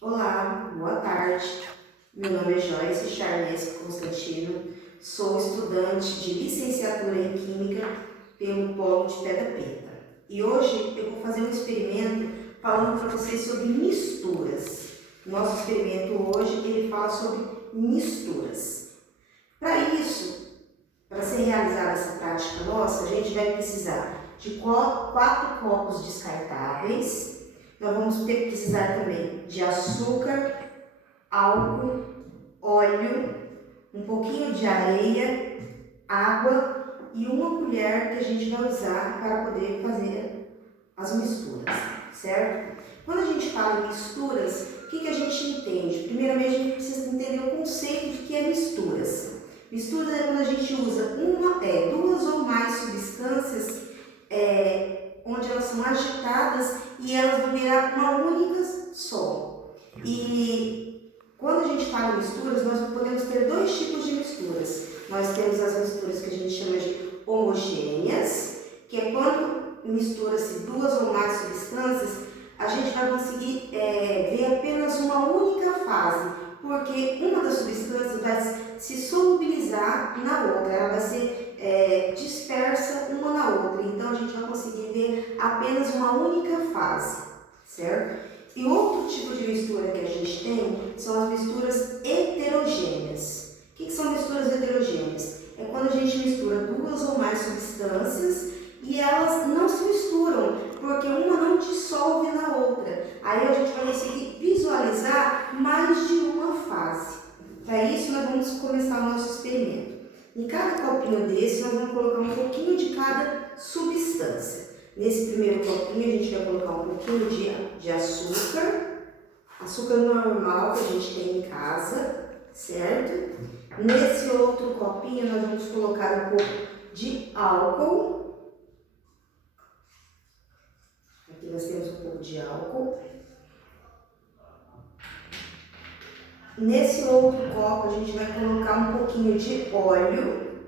Olá, boa tarde. Meu nome é Joyce Charles Constantino, sou estudante de licenciatura em Química pelo Polo de Pedra Preta. E hoje eu vou fazer um experimento falando para vocês sobre misturas. Nosso experimento hoje ele fala sobre misturas. Para isso, para ser realizada essa prática nossa, a gente vai precisar de 4 copos descartáveis. Nós vamos precisar também de açúcar, álcool, óleo, um pouquinho de areia, água e uma colher que a gente vai usar para poder fazer as misturas, certo? Quando a gente fala em misturas, o que a gente entende? Primeiramente, a gente precisa entender o conceito de que é misturas. Misturas é quando a gente usa duas ou mais substâncias onde elas são agitadas e elas vão virar uma única só. E quando a gente fala em misturas, nós podemos ter 2 tipos de misturas. Nós temos as misturas que a gente chama de homogêneas, que é quando mistura-se 2 ou mais substâncias, a gente vai conseguir ver apenas uma única fase, porque uma das substâncias vai se solubilizar na outra, ela vai ser dispersa uma na outra, então a gente vai conseguir ver apenas uma única fase, certo? E outro tipo de mistura que a gente tem são as misturas heterogêneas. O que são misturas heterogêneas? É quando a gente mistura 2 ou mais substâncias e elas não se misturam, porque uma não dissolve na outra. Aí a gente vai conseguir visualizar mais de uma fase. Para isso, nós vamos começar o nosso experimento. Em cada copinho desse, nós vamos colocar um pouquinho de cada substância. Nesse primeiro copinho, a gente vai colocar um pouquinho de açúcar normal que a gente tem em casa, certo? Nesse outro copinho, nós vamos colocar um pouco de álcool. Aqui nós temos um pouco de álcool. Nesse outro copo, a gente vai colocar um pouquinho de óleo.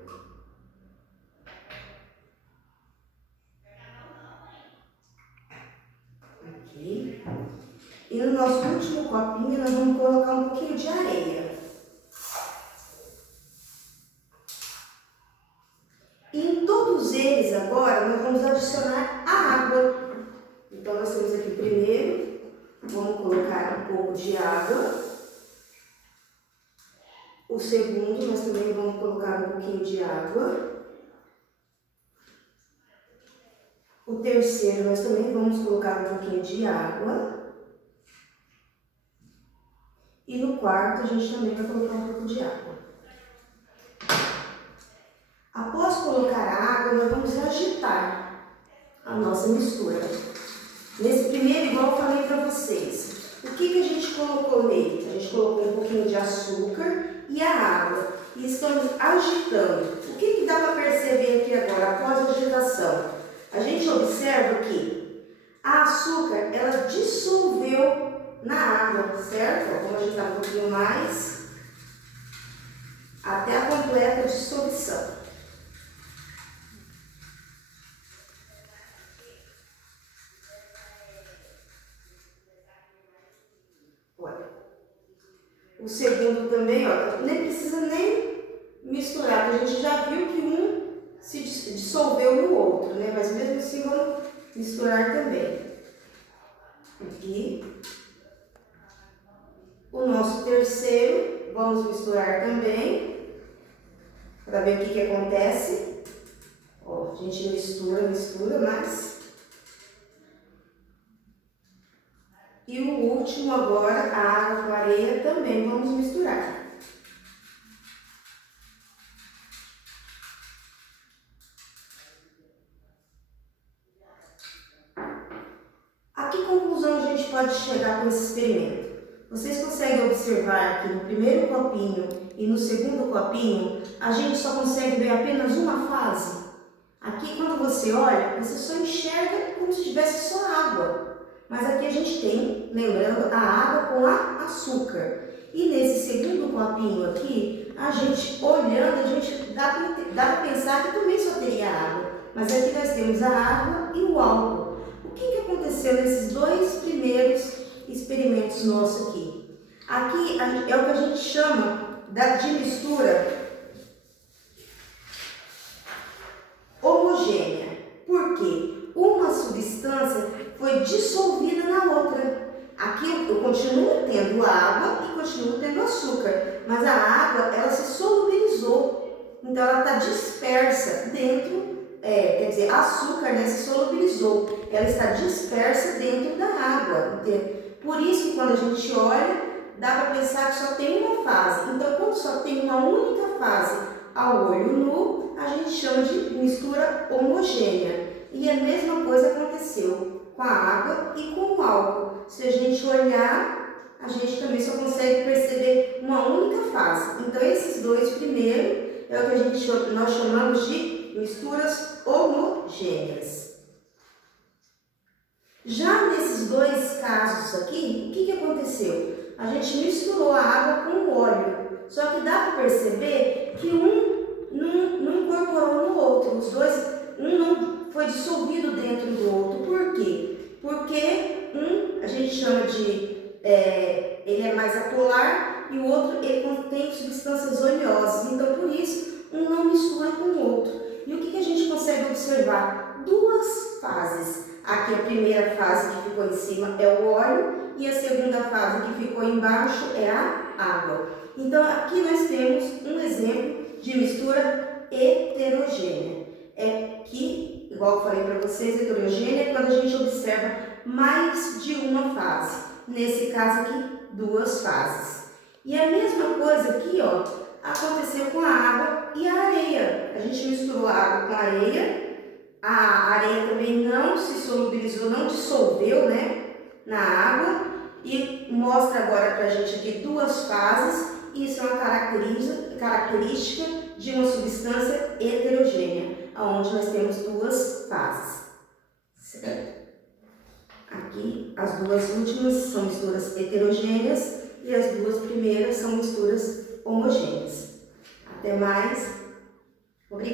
Aqui. E no nosso último copinho, nós vamos colocar um pouquinho de areia. E em todos eles agora, nós vamos adicionar a água. Então, nós temos aqui primeiro, vamos colocar um pouco de água. O segundo, nós também vamos colocar um pouquinho de água. O terceiro, nós também vamos colocar um pouquinho de água. E no quarto, a gente também vai colocar um pouco de água. Após colocar a água, nós vamos agitar a nossa mistura. Nesse primeiro, igual eu falei para vocês, o que a gente colocou nele? A gente colocou um pouquinho de açúcar e a água. E estamos agitando. O que dá para perceber aqui agora, após a agitação? A gente observa que a açúcar, ela dissolveu na água, certo? Vamos agitar um pouquinho mais, até a completa dissolução. O segundo também, nem precisa nem misturar, porque a gente já viu que um se dissolveu no outro, né? Mas mesmo assim vamos misturar também. Aqui. O nosso terceiro, vamos misturar também, para ver o que acontece. Ó, a gente mistura, mas... E o último agora, a água com a areia, também vamos misturar. A que conclusão a gente pode chegar com esse experimento? Vocês conseguem observar que no primeiro copinho e no segundo copinho, a gente só consegue ver apenas uma fase? Aqui, quando você olha, você só enxerga como se tivesse só água. Mas aqui a gente tem, lembrando, a água com açúcar. E nesse segundo copinho aqui, a gente olhando, a gente dá para pensar que também só teria água. Mas aqui nós temos a água e o álcool. O que aconteceu nesses 2 primeiros experimentos nossos aqui? Aqui é o que a gente chama de mistura homogênea. Por quê? Uma substância foi dissolvida na outra. Aqui eu continuo tendo água e continuo tendo açúcar, mas a água ela se solubilizou, então ela está dispersa dentro, quer dizer, açúcar, né, se solubilizou, ela está dispersa dentro da água, entende? Por isso que quando a gente olha, dá para pensar que só tem uma fase. Então, quando só tem uma única fase ao olho nu, a gente chama de mistura homogênea. E a mesma coisa aconteceu com a água e com o álcool. Se a gente olhar, a gente também só consegue perceber uma única fase. Então, esses dois primeiro é o que nós chamamos de misturas homogêneas. Já nesses dois casos aqui, o que aconteceu? A gente misturou a água com o óleo, só que dá para perceber que um não incorporou no outro, os dois, um não foi dissolvido dentro do outro. Por quê? Porque um a gente chama de, ele é mais apolar e o outro ele contém substâncias oleosas, então por isso um não mistura com o outro. E o que a gente consegue observar? Duas fases. Aqui a primeira fase que ficou em cima é o óleo e a segunda fase que ficou embaixo é a água. Então aqui nós temos um exemplo de mistura heterogênea. É que, igual eu falei para vocês, heterogênea é quando a gente observa mais de uma fase. Nesse caso aqui, duas fases. E a mesma coisa aqui, ó, aconteceu com a água e a areia. A gente misturou a água com a areia. A areia também não se solubilizou, não dissolveu, né, na água, e mostra agora para a gente aqui duas fases. Isso é uma característica de uma substância heterogênea, onde nós temos duas fases, certo? Aqui as duas últimas são misturas heterogêneas e as duas primeiras são misturas homogêneas. Até mais!